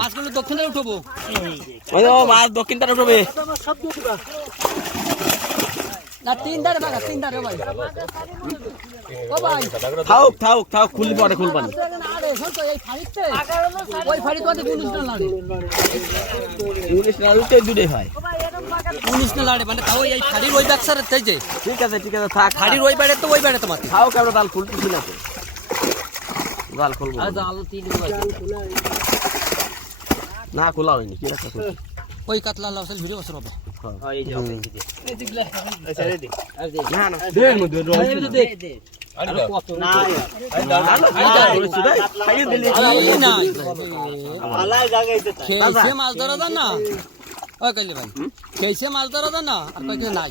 মাছগুলো দক্ষিণ ধারে উঠবো, মাছ দক্ষিণ ধারে উঠবে না তিন ধারে বাগা, তিন ধারে ভাই। ও ভাই থাক থাক থাক, খুললি পরে খুলবানি। ওই ফাড়ি তো 19 না লাড়ে, 19 না উঠে দুটোই হয়। 19 না লাড়ে মানে তাও এই ফাড়ির ওই বাক্সার তাই যে। ঠিক আছে থাক, ফাড়ির ওই বাইরে তো ওই বাইরে তো মাটি। খাও কেন ডাল খুলতেছি না তো, ডাল খুলবো আর জাল তিন ভাই। না খোলা হয়নি, কি রাখা খুলছি। ওই কাতলা লাউসেল ভিডিও বসর হবে। এই যে এই দিকলে এই সাইডে দি না না দে মধ্যে রইছে দে দে। আরে কত না খাইয়ে দিলি না আলাই জায়গাতে খেয়েছে মাছ ধরা দেন না। ওই কইলে ভাই খেয়েছে মাছ ধরা দেন না, আর কইছে না।